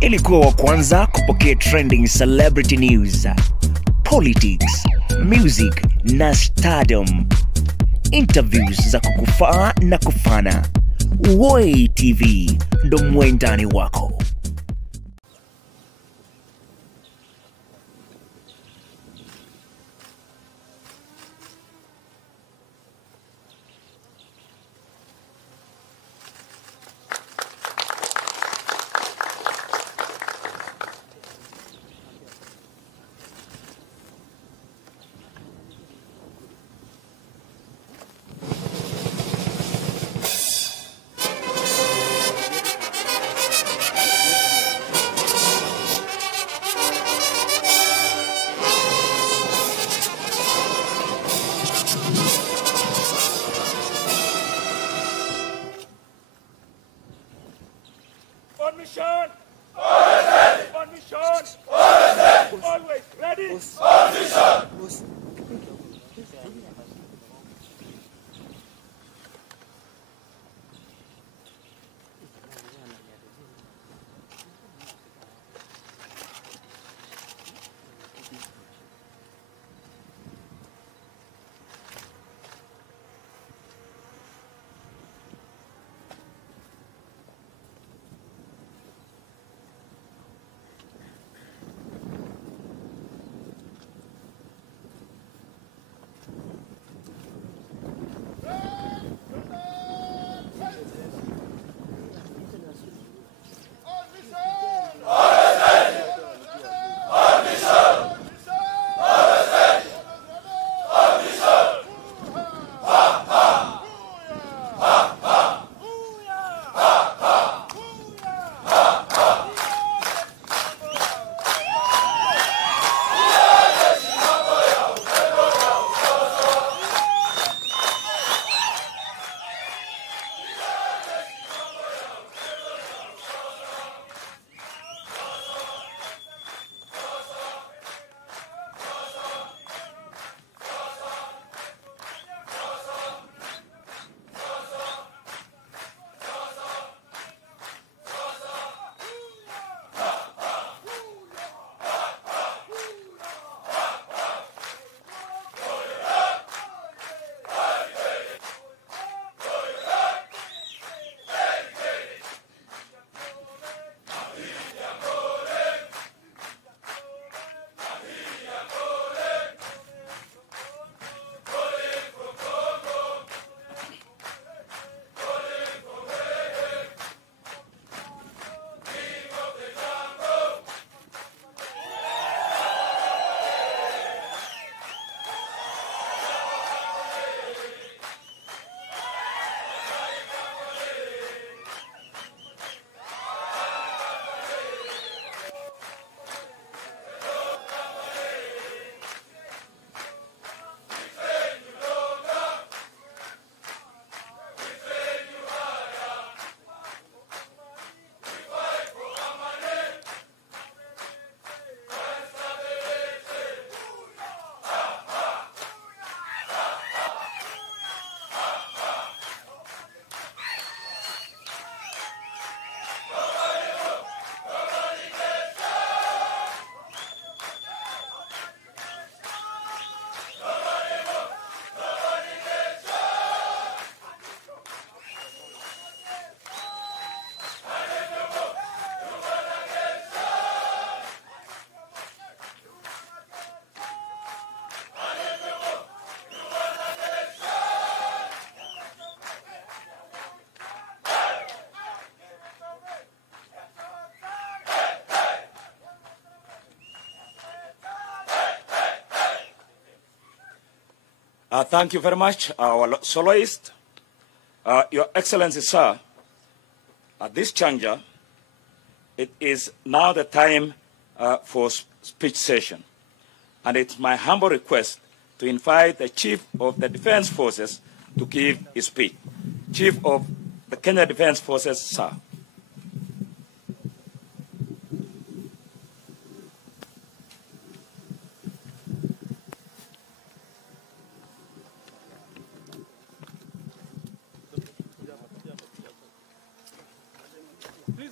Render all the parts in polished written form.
Ilikuwa wa kwanza kupokea trending celebrity news, politics, music na stardom. Interviews za kukufaa na kufana. Wueeh TV ndo mwendani wako. On mission! On mission! Always ready! On mission! Thank you very much, our soloist. Your Excellency, sir, at this juncture, it is now the time for speech session. And it's my humble request to invite the Chief of the Defense Forces to give his speech. Chief of the Kenya Defense Forces, sir.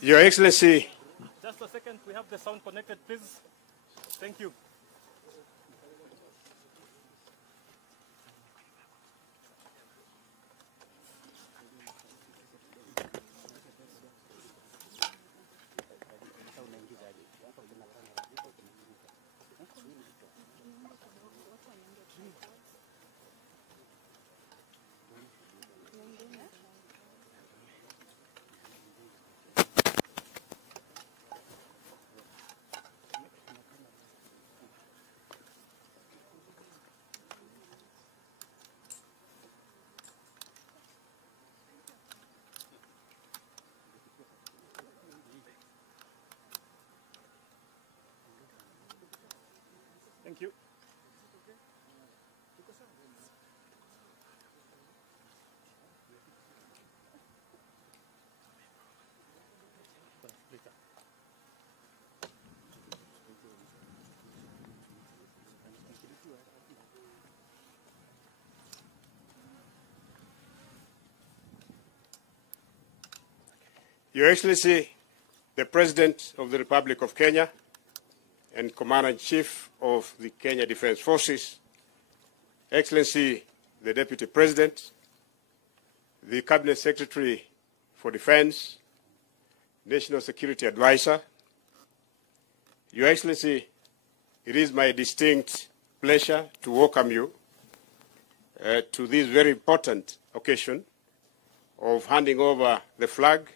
Your Excellency, sound connected, please? Thank you. Thank you. Your Excellency, the President of the Republic of Kenya and Commander-in-Chief of the Kenya Defence Forces, Excellency, the Deputy President, the Cabinet Secretary for Defence, National Security Advisor, Your Excellency, it is my distinct pleasure to welcome you to this very important occasion of handing over the flag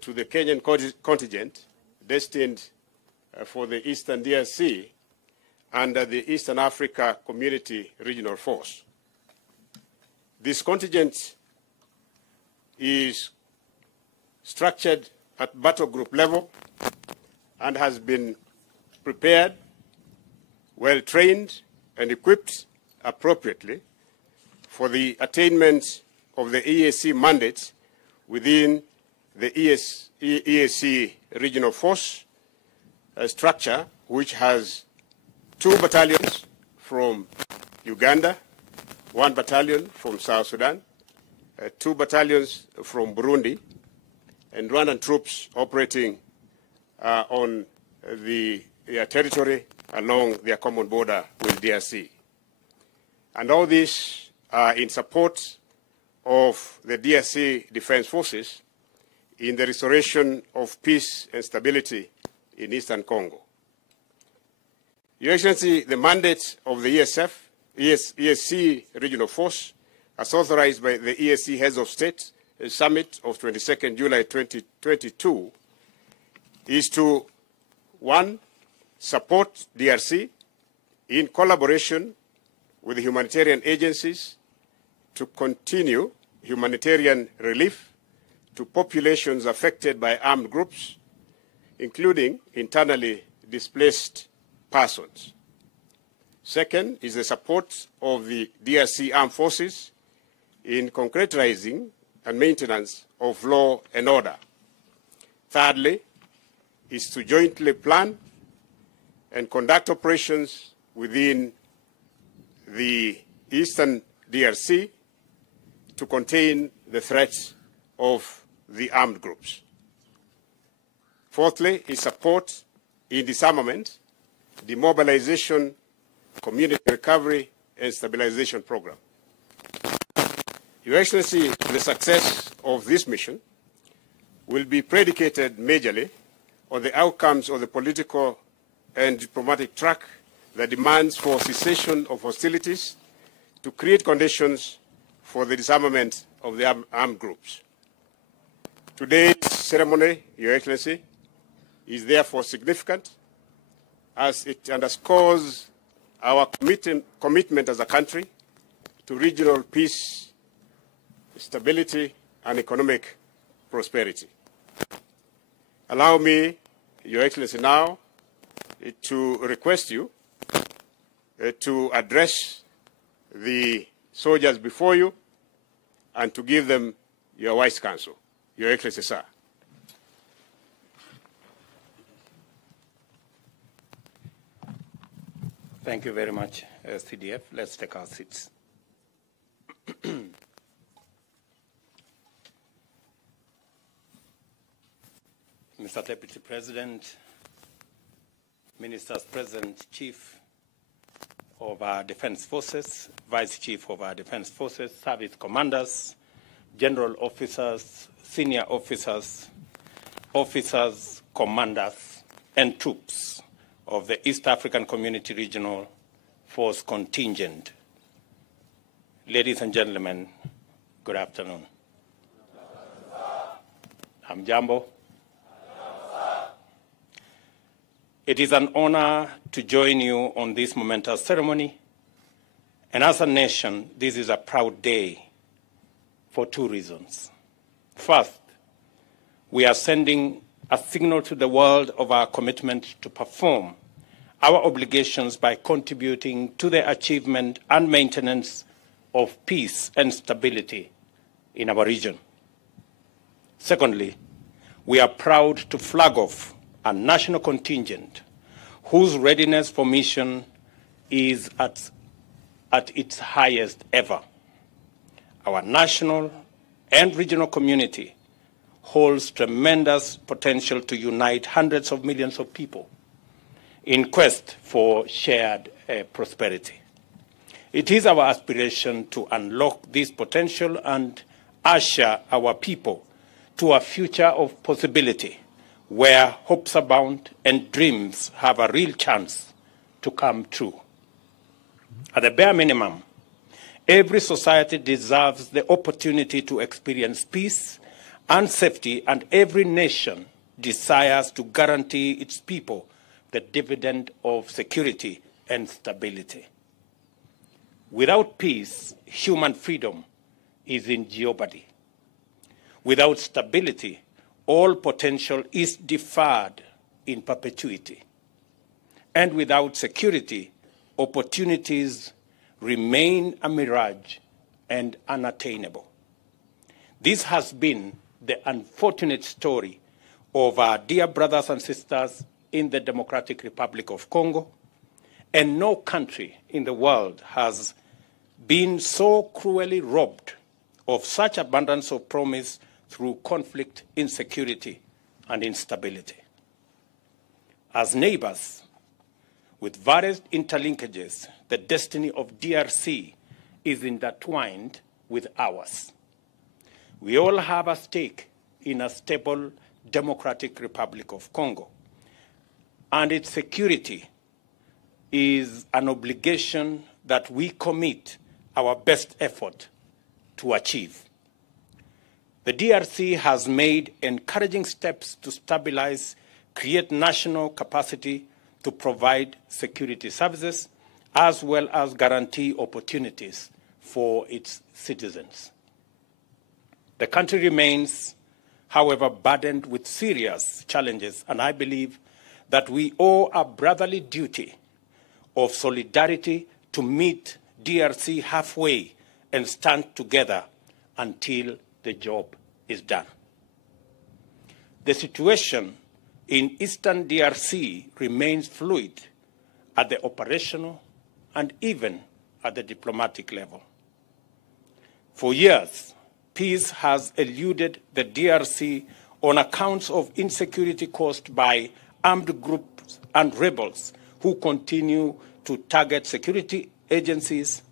to the Kenyan contingent destined for the Eastern DRC under the Eastern Africa Community Regional Force. This contingent is structured at battle group level and has been prepared, well trained and equipped appropriately for the attainment of the EAC mandate within the EAC Regional Force structure, which has 2 battalions from Uganda, 1 battalion from South Sudan, 2 battalions from Burundi, and Rwandan troops operating on their territory along their common border with DRC. And all this in support of the DRC Defense Forces in the restoration of peace and stability in Eastern Congo. Your Excellency, the mandate of the EAC Regional Force, as authorized by the EAC Heads of State Summit of 22nd July 2022, is to, 1, support DRC in collaboration with the humanitarian agencies to continue humanitarian relief to populations affected by armed groups, including internally displaced persons. Second is the support of the DRC Armed Forces in concretizing and maintenance of law and order. Thirdly is to jointly plan and conduct operations within the Eastern DRC to contain the threats of the armed groups. Fourthly is support in disarmament, demobilization, community recovery, and stabilization program. Your Excellency, the success of this mission will be predicated majorly on the outcomes of the political and diplomatic track that demands for cessation of hostilities to create conditions for the disarmament of the armed groups. Today's ceremony, Your Excellency, is therefore significant as it underscores our commitment as a country to regional peace, stability, and economic prosperity. Allow me, Your Excellency, now to request you to address the soldiers before you and to give them your wise counsel. Your Excellency, sir. Thank you very much, CDF. Let's take our seats. Mr. Deputy President, Ministers Present, Chief of our Defense Forces, Vice Chief of our Defense Forces, Service Commanders, General Officers, Senior Officers, Officers, Commanders, and troops of the East African Community Regional Force Contingent. Ladies and gentlemen, good afternoon. Hamjambo. It is an honor to join you on this momentous ceremony, and as a nation, this is a proud day for two reasons. First, we are sending a signal to the world of our commitment to perform our obligations by contributing to the achievement and maintenance of peace and stability in our region. Secondly, we are proud to flag off a national contingent whose readiness for mission is at its highest ever. Our national and regional community holds tremendous potential to unite hundreds of millions of people in quest for shared prosperity. It is our aspiration to unlock this potential and usher our people to a future of possibility where hopes abound and dreams have a real chance to come true. At the bare minimum, every society deserves the opportunity to experience peace and safety, and every nation desires to guarantee its people the dividend of security and stability. Without peace, human freedom is in jeopardy. Without stability, all potential is deferred in perpetuity. And without security, opportunities remain a mirage and unattainable. This has been the unfortunate story of our dear brothers and sisters in the Democratic Republic of Congo, and no country in the world has been so cruelly robbed of such abundance of promise through conflict, insecurity, and instability. As neighbors with various interlinkages, the destiny of DRC is intertwined with ours. We all have a stake in a stable Democratic Republic of Congo, and its security is an obligation that we commit our best effort to achieve. The DRC has made encouraging steps to stabilize, create national capacity to provide security services, as well as guarantee opportunities for its citizens. The country remains, however, burdened with serious challenges, and I believe that we owe a brotherly duty of solidarity to meet DRC halfway and stand together until the job is done. The situation in Eastern DRC remains fluid at the operational and even at the diplomatic level. For years, peace has eluded the DRC on accounts of insecurity caused by armed groups and rebels who continue to target security agencies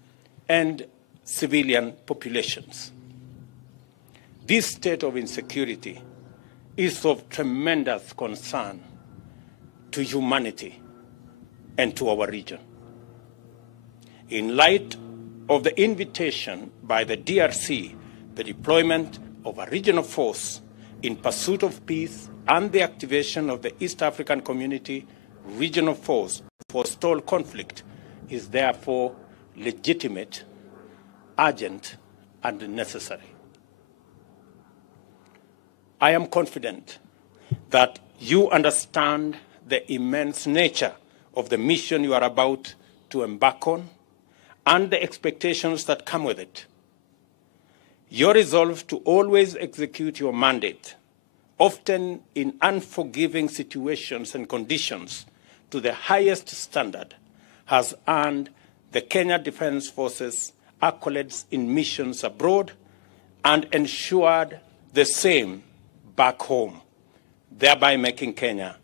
and civilian populations. This state of insecurity is of tremendous concern to humanity and to our region. In light of the invitation by the DRC, the deployment of a regional force in pursuit of peace and the activation of the East African Community Regional Force to forestall conflict is therefore legitimate, urgent, and necessary. I am confident that you understand the immense nature of the mission you are about to embark on and the expectations that come with it. Your resolve to always execute your mandate, often in unforgiving situations and conditions, to the highest standard, has earned the Kenya Defense Forces accolades in missions abroad and ensured the same back home, thereby making Kenya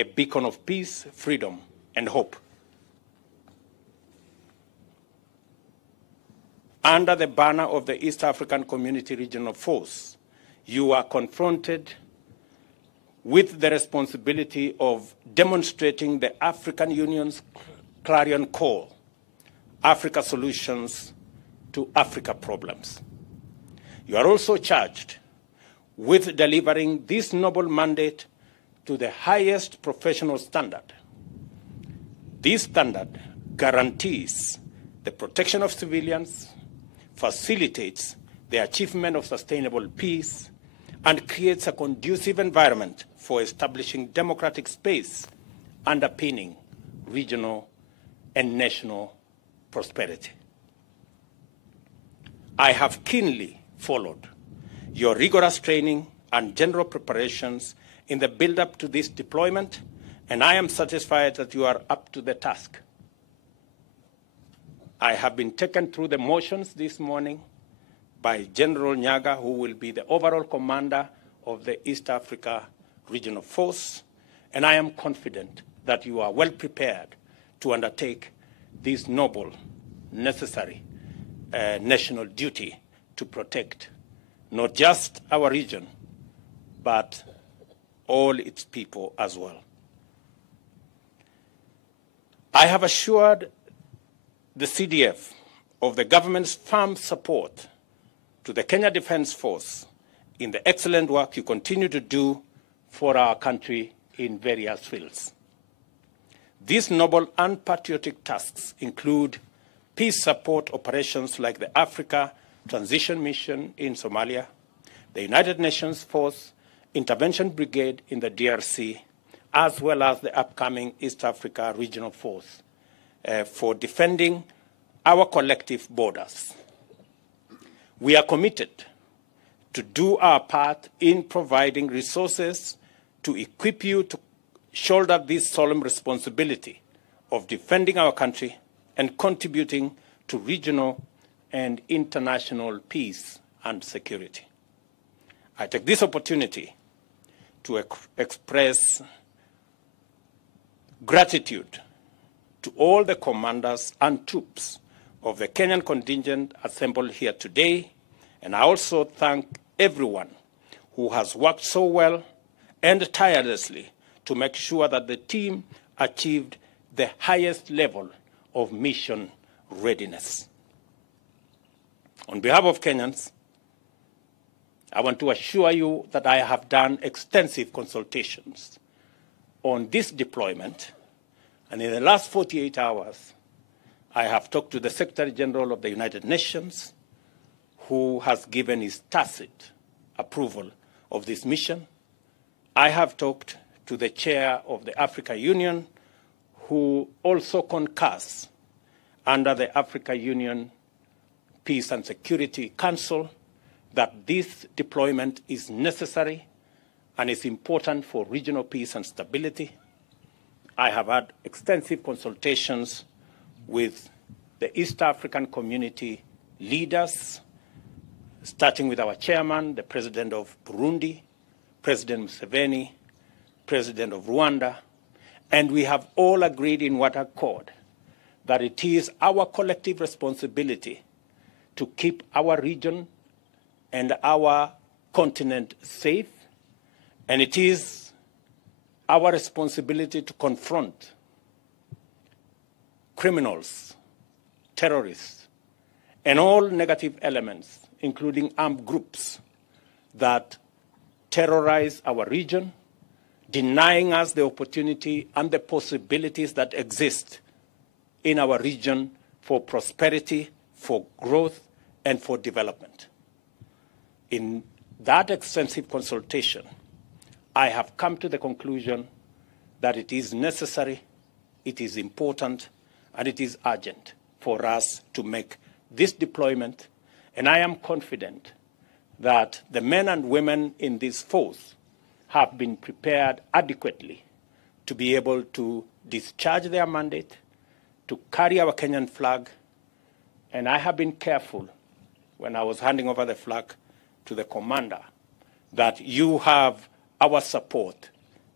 a beacon of peace, freedom, and hope. Under the banner of the East African Community Regional Force, you are confronted with the responsibility of demonstrating the African Union's clarion call, Africa Solutions to Africa Problems. You are also charged with delivering this noble mandate to the highest professional standard. This standard guarantees the protection of civilians, facilitates the achievement of sustainable peace, and creates a conducive environment for establishing democratic space underpinning regional and national prosperity. I have keenly followed your rigorous training and general preparations in the build-up to this deployment, and I am satisfied that you are up to the task. I have been taken through the motions this morning by General Nyaga, who will be the overall commander of the East Africa Regional Force, and I am confident that you are well prepared to undertake this noble, necessary national duty to protect not just our region, but all its people as well. I have assured the CDF of the government's firm support to the Kenya Defence Force in the excellent work you continue to do for our country in various fields. These noble and patriotic tasks include peace support operations like the Africa Transition Mission in Somalia, the United Nations Force Intervention Brigade in the DRC, as well as the upcoming East Africa Regional Force for defending our collective borders. We are committed to do our part in providing resources to equip you to shoulder this solemn responsibility of defending our country and contributing to regional and international peace and security. I take this opportunity to express gratitude to all the commanders and troops of the Kenyan contingent assembled here today, and I also thank everyone who has worked so well and tirelessly to make sure that the team achieved the highest level of mission readiness. On behalf of Kenyans, I want to assure you that I have done extensive consultations on this deployment, and in the last 48 hours, I have talked to the Secretary General of the United Nations, who has given his tacit approval of this mission. I have talked to the Chair of the African Union, who also concurs under the African Union Peace and Security Council that this deployment is necessary and is important for regional peace and stability. I have had extensive consultations with the East African community leaders, starting with our chairman, the President of Burundi, President Museveni, President of Rwanda, and we have all agreed in what accord that it is our collective responsibility to keep our region and our continent safe, and it is our responsibility to confront criminals, terrorists, and all negative elements, including armed groups that terrorize our region, denying us the opportunity and the possibilities that exist in our region for prosperity, for growth, and for development. In that extensive consultation, I have come to the conclusion that it is necessary, it is important, and it is urgent for us to make this deployment, and I am confident that the men and women in this force have been prepared adequately to be able to discharge their mandate, to carry our Kenyan flag, and I have been careful when I was handing over the flag to the commander that you have our support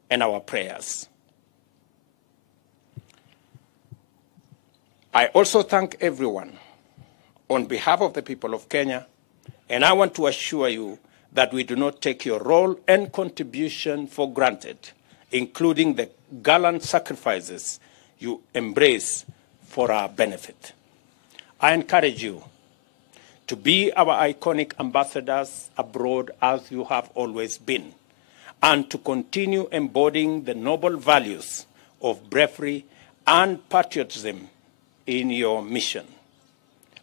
and our prayers. I also thank everyone on behalf of the people of Kenya, and I want to assure you that we do not take your role and contribution for granted, including the gallant sacrifices you embrace for our benefit. I encourage you to be our iconic ambassadors abroad as you have always been, and to continue embodying the noble values of bravery and patriotism in your mission.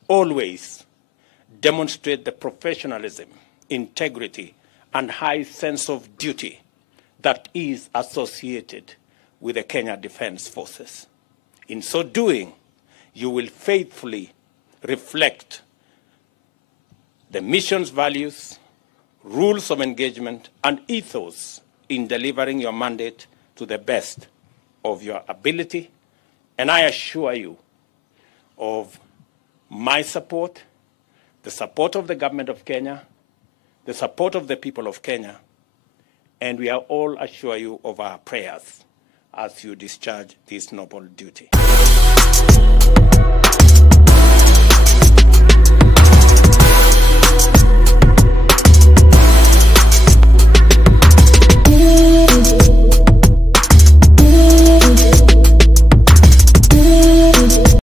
Always demonstrate the professionalism, integrity, and high sense of duty that is associated with the Kenya Defense Forces. In so doing, you will faithfully reflect the mission's values, rules of engagement, and ethos in delivering your mandate to the best of your ability. And I assure you of my support, the support of the government of Kenya, the support of the people of Kenya, and we are all assure you of our prayers as you discharge this noble duty.